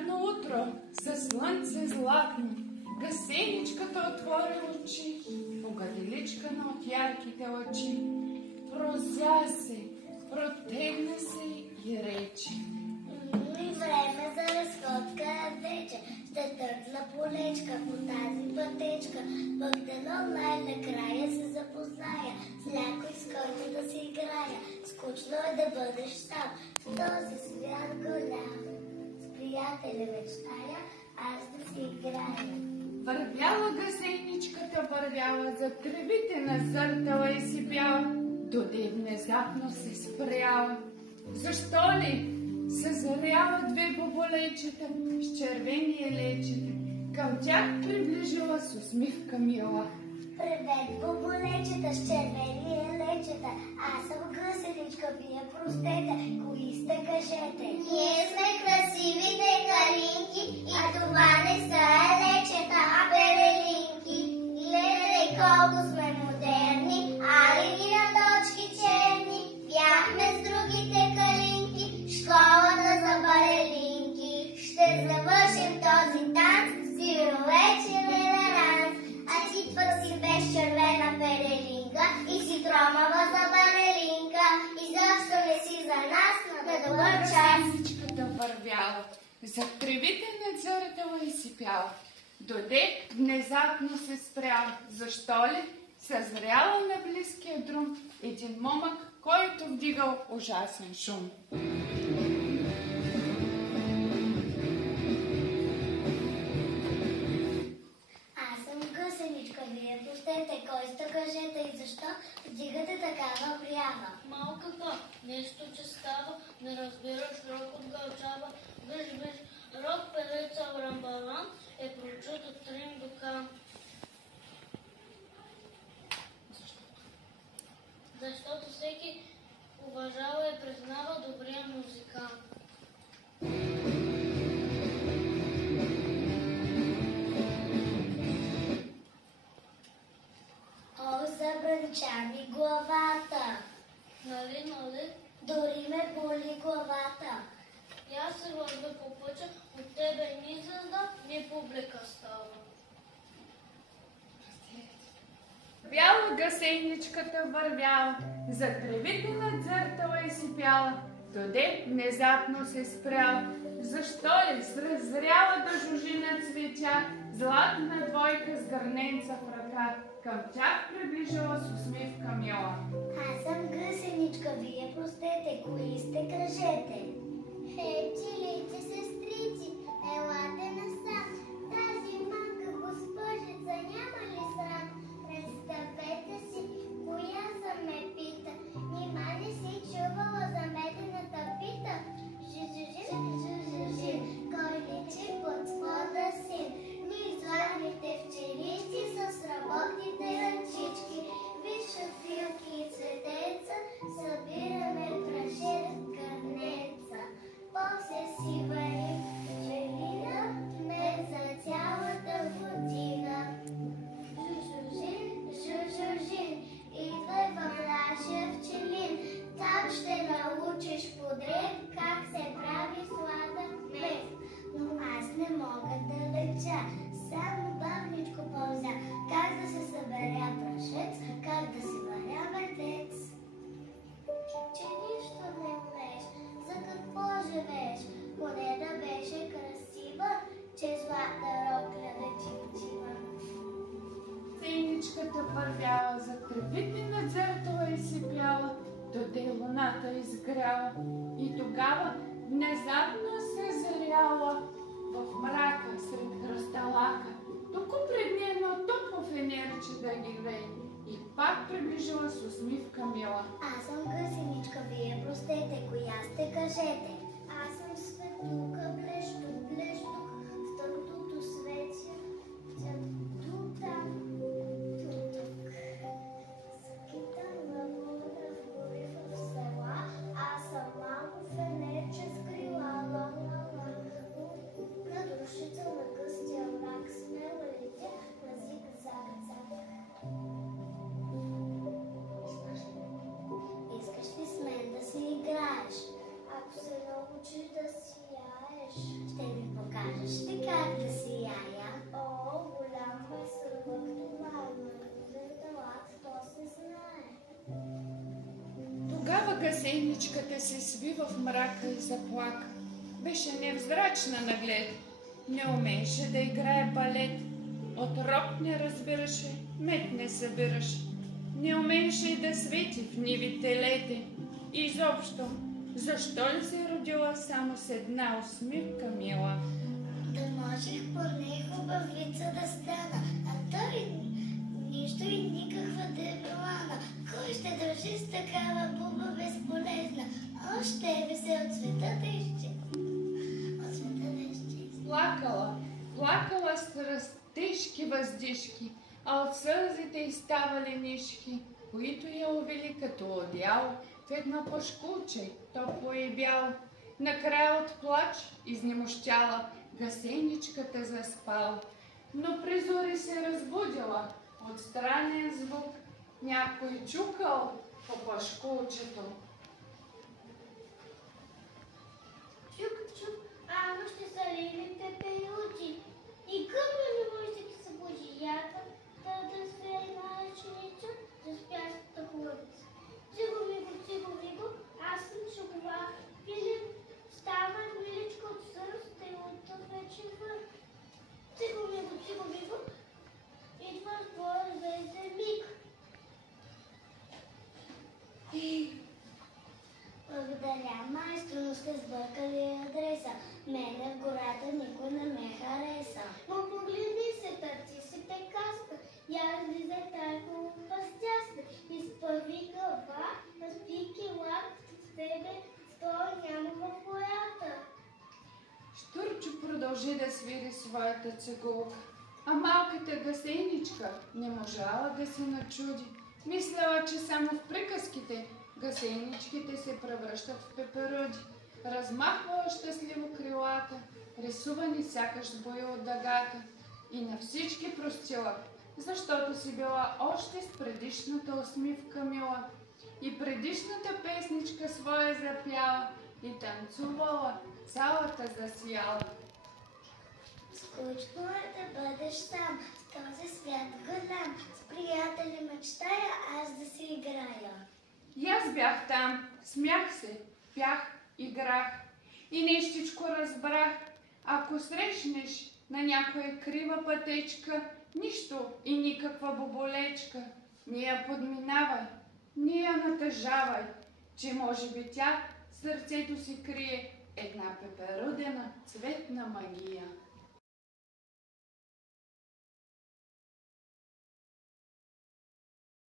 Лятно утро, със слънце златно, гъсеничката отвори очи, погадиличкана от ярките лъчи, прозя се, протегна се и рече. Време за разходка е вече, ще тръгна полечка по тази пътечка, пък дано най-накрая се запозная с някой, с който да си играя. Скучно е да бъдеш сам в този свят голям, с приятеля мечтая аз да си играя. Вървяла гъсеничката, вървяла, за тревите назъртала и си бяла, доде внезапно се спряла. Защо ли? Съзряла две боболечета с червени елечета, към тях приближила с усмивка мила. Привет, боболечета с червени елечета, аз съм гъсеничка, вие простете, кои сте, кажете? Ние сме красивите калинки, и това не са елечета, а пелелинки. Гледай колко сме модерни, алини на точки черни, бяхме с другите калинки, школата за балеринки. Ще завършим този танц, сигурно вечерен ранц, а ти пък си без червена пелелинка и си тромава за балеринка. И защо не си за нас на добър час? Гъсеничката вървяла, за тревите надзъртала и си пяла. Доде внезапно се спряла. Защо ли? Съзряла на близкия друм един момък, който вдигал ужасен шум. Аз съм гъсеничка, вие простете, кой сте, кажете, и защо вдигате такава прява? Малката, нещо, че става, не разбираш рок от гълчава. Виж, рок певеца Рамбалан е прочут от Рим до Кан. Защото всеки уважава и признава добрия музикант. О, забранча ми главата, Нали? дори ме боли главата. И аз се вървя по пътя, от тебе ни звезда, ни публика става. Вървяла гъсеничката, вървяла, за тревите надзъртала и си пяла. Доде внезапно се спряла. Защо ли? С разряла да жужи на цветя, златна двойка с гърненца в ръка, към тях приближила с усмивка мила. Аз съм гъсеничка, вие простете, кои сте, кажете? Хей, пчелите, сестрици, елате насам, тази малка госпожица няма ли срам? Представете си, коя съм ме пита, нима не си чувала за медената пита? Жужужин, кой личи под свода син? Ние златните пчелици с работните ръчички, виж филки и цветеца, събираме прашер в гърнеца. После си варим пчелина, мед за цялата година. Жужужин, идвай в нашия пчелин, там ще научиш подред как се прави сладък мед. Но аз не мога да леча, само бавничко пълзя, как да се съберя прашец, как да си варя медец. Че нищо не умееш, за какво живееш, поне да беше красива, че златна рокля да чимчима. Гъсеничката вървяла, за тревите надзъртала и си пяла, доде луната изгряла. И тогава внезапно се заряла в мрака сред хръсталака. Тук пред нея едно топло фенерче да ги грее. И пак приближила с усмивка мила. Аз съм гъсеничка, вие простете, коя сте, кажете? Аз съм светулка, блещук, в тъмното светя, там, тук. Скитам на вода в гори в села, аз съм малко фенерче с крила, на душица на гъстия мрак, смела летя на зиг-заг-заг. Искаш ли с мен да си играеш? Ако се научиш да сияеш, ще ви покажа гасеничката се сви в мрака и заплака. Беше невзрачна наглед, не умееше да играе балет. От рок не разбираше, мед не събираше. Не умееше и да свети в нивите лете. И изобщо, защо ли се родила само с една усмивка мила? Да можех поне хубавица да стана, а той нищо и никаква дебилана. Кой ще държи с такава буба безполезна? Още би се от света да изчезна. От света да изчезна. Плакала с растежки въздишки, а от сълзите й ставали нишки, които я увели като одеяло в едно пашкулче, топло и бяло. Накрая от плач изнемощяла, гасеничката заспала. Но при зори се разбудила от странен звук, някой чукал по пашкулчето. Чук-чук, ама ще са лилите пеючи. И къмно не може да се събуди ята, да свери малеченича за спящата хубавица. Циго-миго, аз съм чукова. Филип, става миличко от сън, стелата вече вър. Циго-миго, идва твоя звезден миг. Благодаря, майстро, но сте сбъркали адреса. Мене в гората никой не ме хареса. Но погледни се, тъци си пекаста. Я излизай тая хубава стяста. Изпъви гълба, разпики лак с тебе, стой няма в боята. Штурчо продължи да свири своята цигулка, а малката гасеничка не можала да се начуди. Мисляла, че само в приказките гасеничките се превръщат в пеперуди. Размахвала щастливо крилата, рисувани сякаш с боя от дъгата, и на всички простила, защото си била още с предишната усмивка мила. И предишната песничка своя запяла и танцувала, цялата засияла. Скучно е да бъдеш сам, в този свят голям. С приятели мечтая аз да си играя. И аз бях там, смях се, пях, играх и нещичко разбрах. Ако срещнеш на някоя крива пътечка, нищо и никаква боболечка, не я подминавай, не я натъжавай, че може би тя в сърцето си крие една пеперудена цветна магия.